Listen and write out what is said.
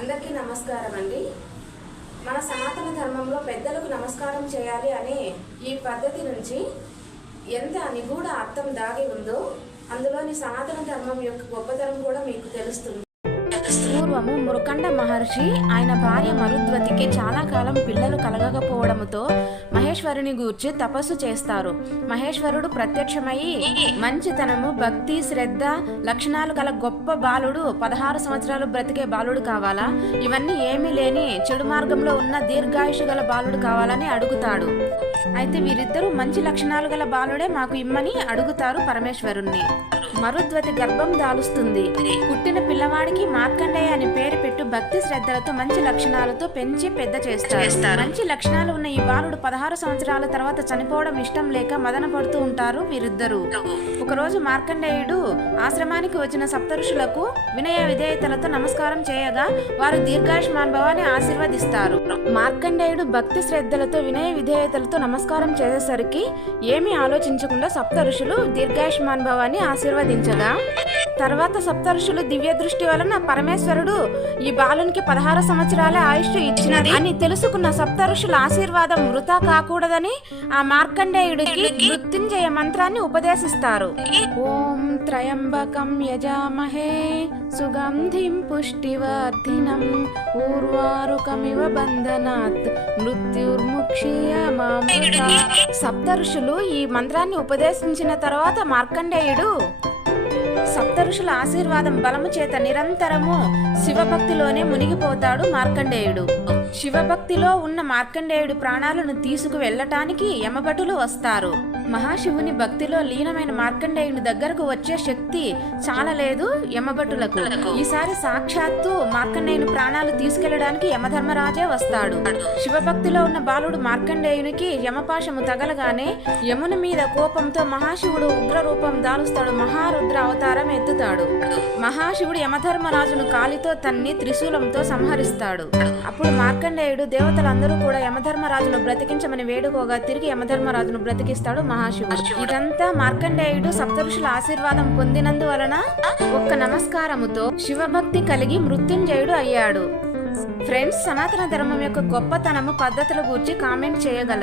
అందరికీ నమస్కారం అండి. మన సనాతన ధర్మంలో పెద్దలకు నమస్కారం చేయాలి అనే ఈ పద్ధతి నుంచి ఎంత నిగూఢ అర్థం దాగి ఉందో అందులోని సనాతన ధర్మం యొక్క గొప్పతనం కూడా మీకు తెలుస్తుంది. పూర్వము మురకండ మహర్షి ఆయన భార్య మరుద్వతికి చాలా కాలం పిల్లలు కలగకపోవడంతో మహేశ్వరుని గూర్చి తపస్సు చేస్తారు. మహేశ్వరుడు ప్రత్యక్షమై మంచితనము భక్తి శ్రద్ధ లక్షణాలు గల గొప్ప బాలుడు పదహారు సంవత్సరాలు బ్రతికే బాలుడు కావాలా? ఇవన్నీ ఏమీ లేని చెడు మార్గంలో ఉన్న దీర్ఘాయుషు గల బాలుడు కావాలని అడుగుతాడు. అయితే వీరిద్దరూ మంచి లక్షణాలు గల బాలుడే మాకు ఇమ్మని అడుగుతారు పరమేశ్వరుణ్ణి. మరుద్వతి గర్భం దాలుస్తుంది. పుట్టిన పిల్లవాడికి మార్కండేయ అని పేరు పెట్టు భక్తి శ్రద్ధలతో మంచి లక్షణాలతో పెంచి పెద్ద చేస్తారు. మంచి లక్షణాలు ఉన్న ఈ బాలుడు పదహారు సంవత్సరాల తర్వాత చనిపోవడం ఇష్టం లేక మదన పడుతూ ఉంటారు వీరిద్దరూ. ఒకరోజు మార్కండేయుడు ఆశ్రమానికి వచ్చిన సప్తఋషులకు వినయ విధేయతలతో నమస్కారం చేయగా వారు దీర్ఘాయుష్మాన్ భవాన్ని ఆశీర్వదిస్తారు. మార్కండేయుడు భక్తి శ్రద్ధలతో వినయ విధేయతలతో నమస్కారం చేసేసరికి ఏమీ ఆలోచించకుండా సప్త ఋషులు దీర్ఘాయుష్మాన్ భవాన్ని ఆశీర్వదించగా తర్వాత సప్తరుషులు దివ్య దృష్టి వలన పరమేశ్వరుడు ఈ బాలునికి పదహారు సంవత్సరాల ఆయుష్ ఇచ్చినది. అని తెలుసుకున్న సప్తరుషుల ఆశీర్వాదం వృధా కాకూడదని ఆ మార్కండేయుడికి మృత్యుంజయ మంత్రాన్ని ఉపదేశిస్తారు. ఓం త్రయంబకం యజామహే సుగంధిం పుష్టివర్ధినం ఊర్వారుకమివ బంధనాత్ మృత్యుర్ముక్షీయ సప్తరుషులు ఈ మంత్రాన్ని ఉపదేశించిన తర్వాత మార్కండేయుడు సప్త ఋషుల ఆశీర్వాదం బలము చేత నిరంతరము శివభక్తిలోనే మునిగిపోతాడు మార్కండేయుడు. శివభక్తిలో ఉన్న మార్కండేయుడు ప్రాణాలను తీసుకు వెళ్ళటానికి యమభటులు వస్తారు. మహాశివుని భక్తిలో లీనమైన మార్కండేయుని దగ్గరకు వచ్చే శక్తి చాలలేదు యమభటులకు. ఈసారి సాక్షాత్తు మార్కండేయుని ప్రాణాలు తీసుకెళ్ళడానికి యమధర్మరాజే వస్తాడు. శివభక్తిలో ఉన్న బాలుడు మార్కండేయునికి యమపాశము తగలగానే యముని మీద కోపంతో మహాశివుడు ఉగ్ర రూపం దాలుస్తాడు మహారుద్ర అవతారం ఎత్తుతాడు. మహాశివుడు యమధర్మరాజును కాలితో తన్ని త్రిశూలంతో సంహరిస్తాడు. అప్పుడు మార్కండేయుడు దేవతలందరూ కూడా యమధర్మరాజును బ్రతికించమని వేడుకోగా తిరిగి యమధర్మరాజును బ్రతికిస్తాడు మహాశివుడు. ఇదంతా మార్కండేయుడు సప్తఋషుల ఆశీర్వాదం పొందినందువలన ఒక్క నమస్కారముతో శివభక్తి కలిగి మృత్యుంజయుడు అయ్యాడు. ఫ్రెండ్స్ సనాతన ధర్మం యొక్క గొప్పతనము పద్ధతుల గురించి కామెంట్ చేయగలరు.